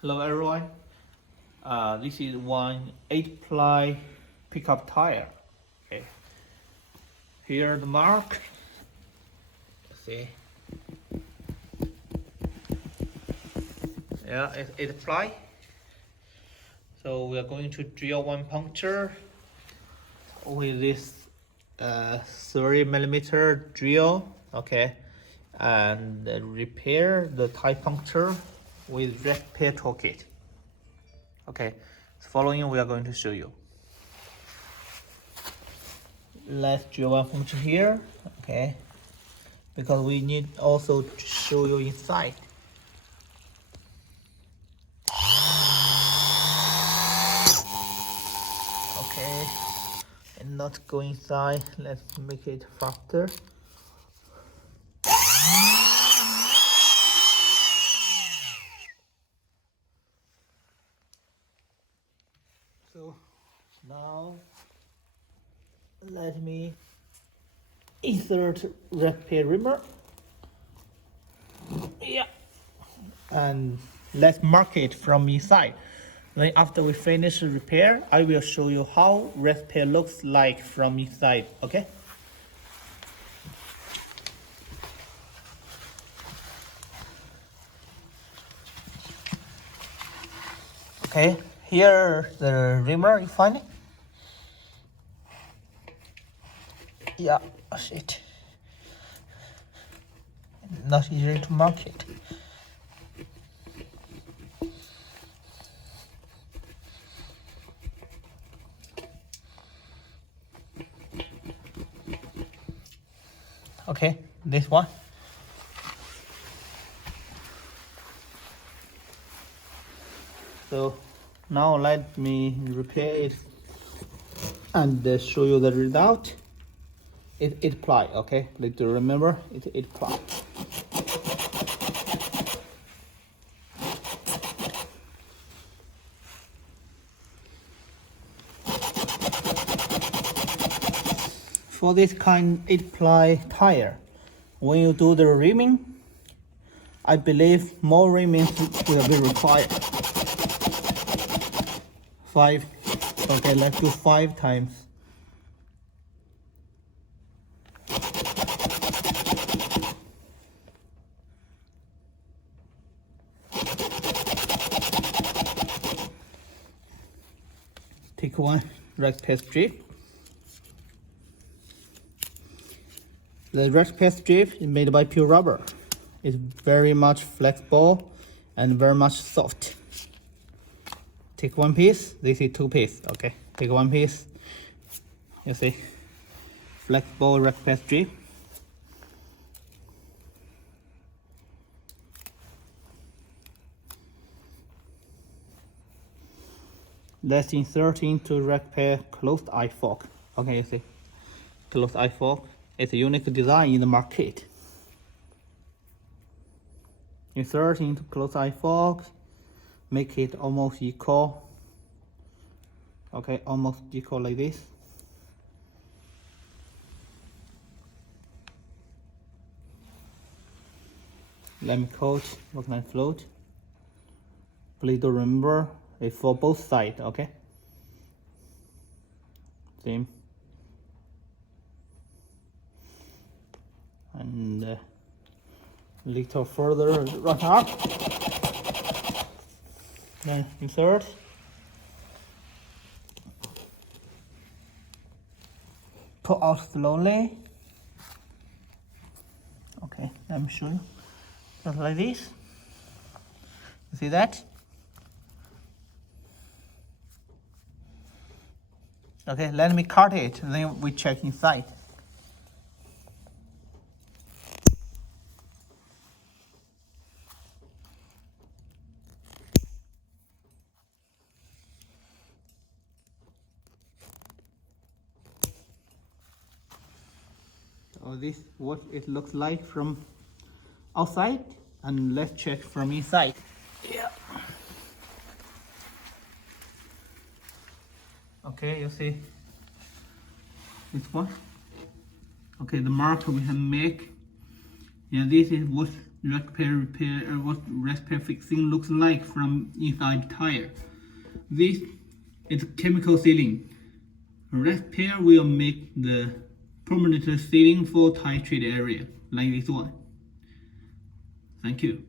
Hello everyone. This is one 8-ply pickup tire. Okay. Here the mark. See. Yeah, it's 8-ply. So we are going to drill one puncture with this 30mm drill. Okay, and repair the tire puncture with reXpair toolkit. Okay, following we are going to show you. Let's drill one puncture here. Okay, because we need also to show you inside. Okay, and not go inside. Let's make it faster. So now let me insert reXpair reamer. Yeah, and let's mark it from inside. Then after we finish the repair, I will show you how reXpair looks like from inside. Okay. Okay, here the reamer, you find it? Yeah, shit. Not easy to mark it. Okay, this one. So now let me repair it and show you the result. It ply, okay? Like to remember, it ply. For this kind 8-ply tire, when you do the reaming, I believe more reaming will be required. 5. Okay, let's do 5 times. Take one reXpair strip. The reXpair strip is made by pure rubber. It's very much flexible and very much soft. Take one piece. This is 2 pieces. Okay, take one piece. You see, flexible reXpair strip. Let's insert into reXpair closed eye fork. Okay, you see, closed eye fork. It's a unique design in the market. Insert into closed eye fork, make it almost equal. Okay, almost equal like this. Let me coat what can I float. Please do remember it's for both sides, okay? Same. And little further right up. Then insert. Pull out slowly. Okay, let me show you. Just like this. You see that? Okay, let me cut it, and then we check inside. So this is what it looks like from outside, and let's check from inside. Yeah. Okay, you see this one. Okay, the mark we have make. Yeah, this is what reXpair repair, what reXpair fixing looks like from inside the tire. This is chemical sealing. reXpair will make the permanent sealing for tire tread area, like this one. Thank you.